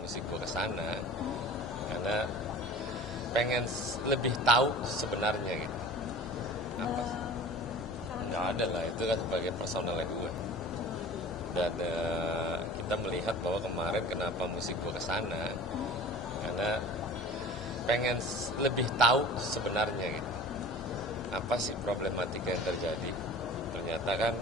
musik gue kesana karena pengen lebih tahu sebenarnya gitu. Apa sih? Nggak ada lah, itu kan sebagai personalnya gue. Dan kita melihat bahwa kemarin kenapa musik gue kesana karena pengen lebih tahu sebenarnya gitu. Apa sih problematika yang terjadi? Ternyata kan